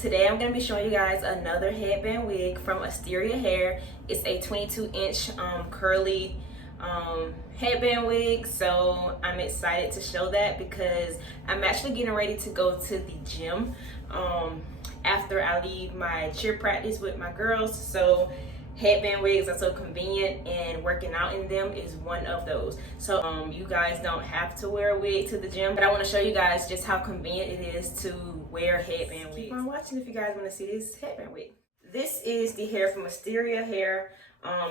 Today I'm going to be showing you guys another headband wig from Asteria Hair. It's a 22-inch curly headband wig, so I'm excited to show that because I'm actually getting ready to go to the gym after I leave my cheer practice with my girls. So headband wigs are so convenient, and working out in them is one of those. So you guys don't have to wear a wig to the gym, but I want to show you guys just how convenient it is to wear headband wigs. Keep on watching if you guys want to see this headband wig. This is the hair from Asteria Hair.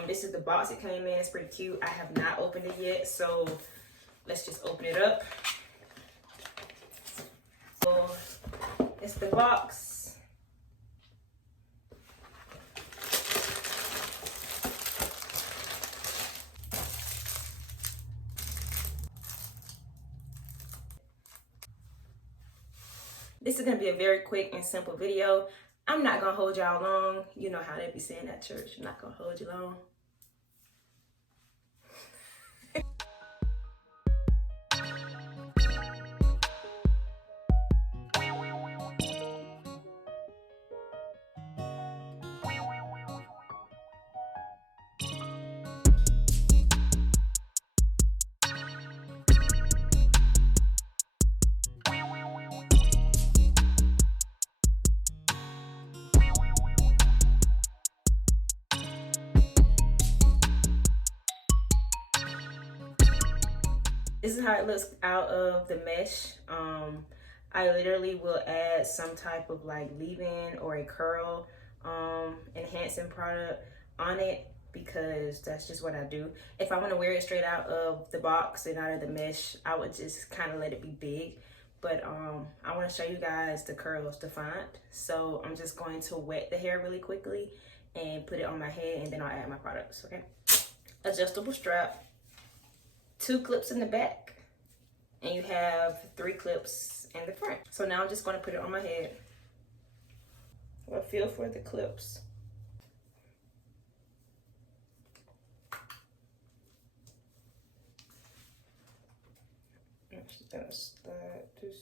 This is the box it came in. It's pretty cute. I have not opened it yet, so let's just open it up. So it's the box. This is going to be a very quick and simple video. I'm not going to hold y'all long. You know how they be saying at church. I'm not going to hold you long. This is how it looks out of the mesh. I literally will add some type of like leave-in or a curl enhancing product on it because that's just what I do. If I want to wear it straight out of the box and out of the mesh, I would just kind of let it be big. But I want to show you guys the curls defined. So I'm just going to wet the hair really quickly and put it on my head, and then I'll add my products, okay? Adjustable strap. 2 clips in the back, and you have 3 clips in the front. So now I'm just going to put it on my head. Well, feel for the clips. I'm just gonna slide this.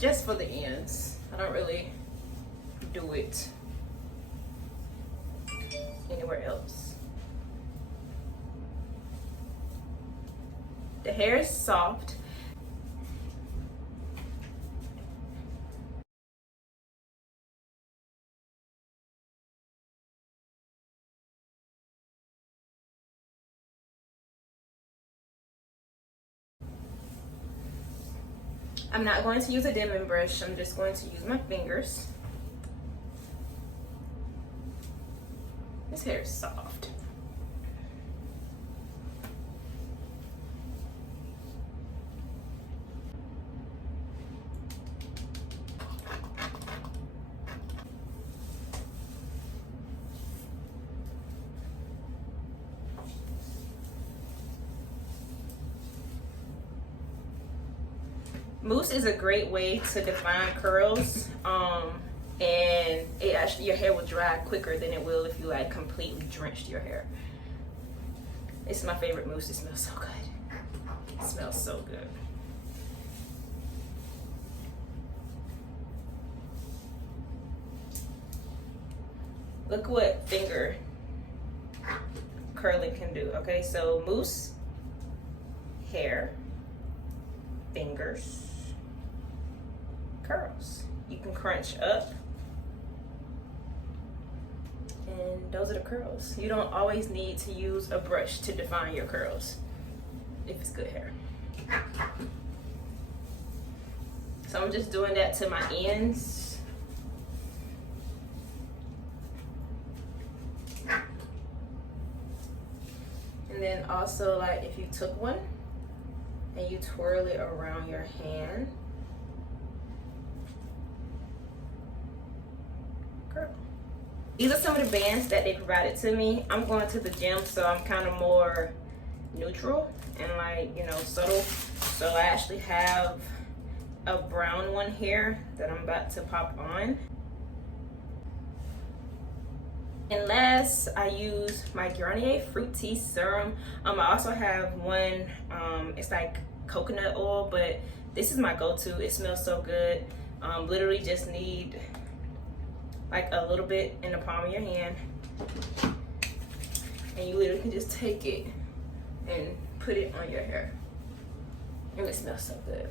Just for the ends. I don't really do it anywhere else. The hair is soft. I'm not going to use a dimming brush. I'm just going to use my fingers. This hair is soft. Mousse is a great way to define curls, and it actually, your hair will dry quicker than it will if you like completely drenched your hair. It's my favorite mousse. It smells so good. It smells so good. Look what finger curling can do. Okay, so mousse, hair, fingers, curls. You can crunch up, and those are the curls. You don't always need to use a brush to define your curls if it's good hair. So I'm just doing that to my ends. also like if you took one and you twirl it around your hand. Girl. These are some of the bands that they provided to me. I'm going to the gym, so I'm kind of more neutral and like, you know, subtle. So I actually have a brown one here that I'm about to pop on. And last, I use my Garnier Fruit Tea Serum. I also have one, it's like coconut oil, but this is my go-to. It smells so good. Literally just need like a little bit in the palm of your hand. And you literally can just take it and put it on your hair. And it smells so good.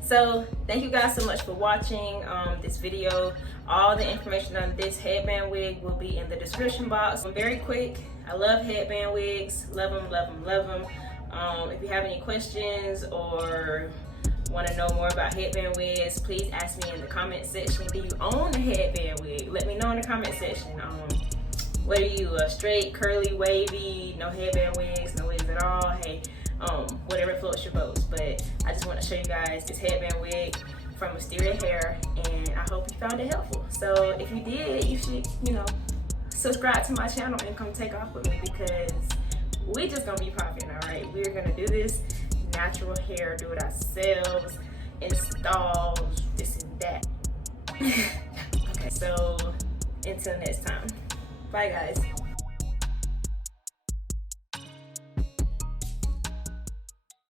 So thank you guys so much for watching this video. All the information on this headband wig will be in the description box. I'm very quick. I love headband wigs. Love them, love them, love them. If you have any questions or want to know more about headband wigs, please ask me in the comment section. Do you own a headband wig? Let me know in the comment section. Whether you straight, curly, wavy, no headband wigs, no wigs at all. Hey, whatever floats your boat. But I just want to show you guys this headband wig from Asteria Hair, and I hope you found it helpful. So if you did, you should, you know, subscribe to my channel and come take off with me, because we just gonna be popping. All right, we're gonna do this natural hair, do it ourselves, install this and that. Okay, so until next time, bye guys.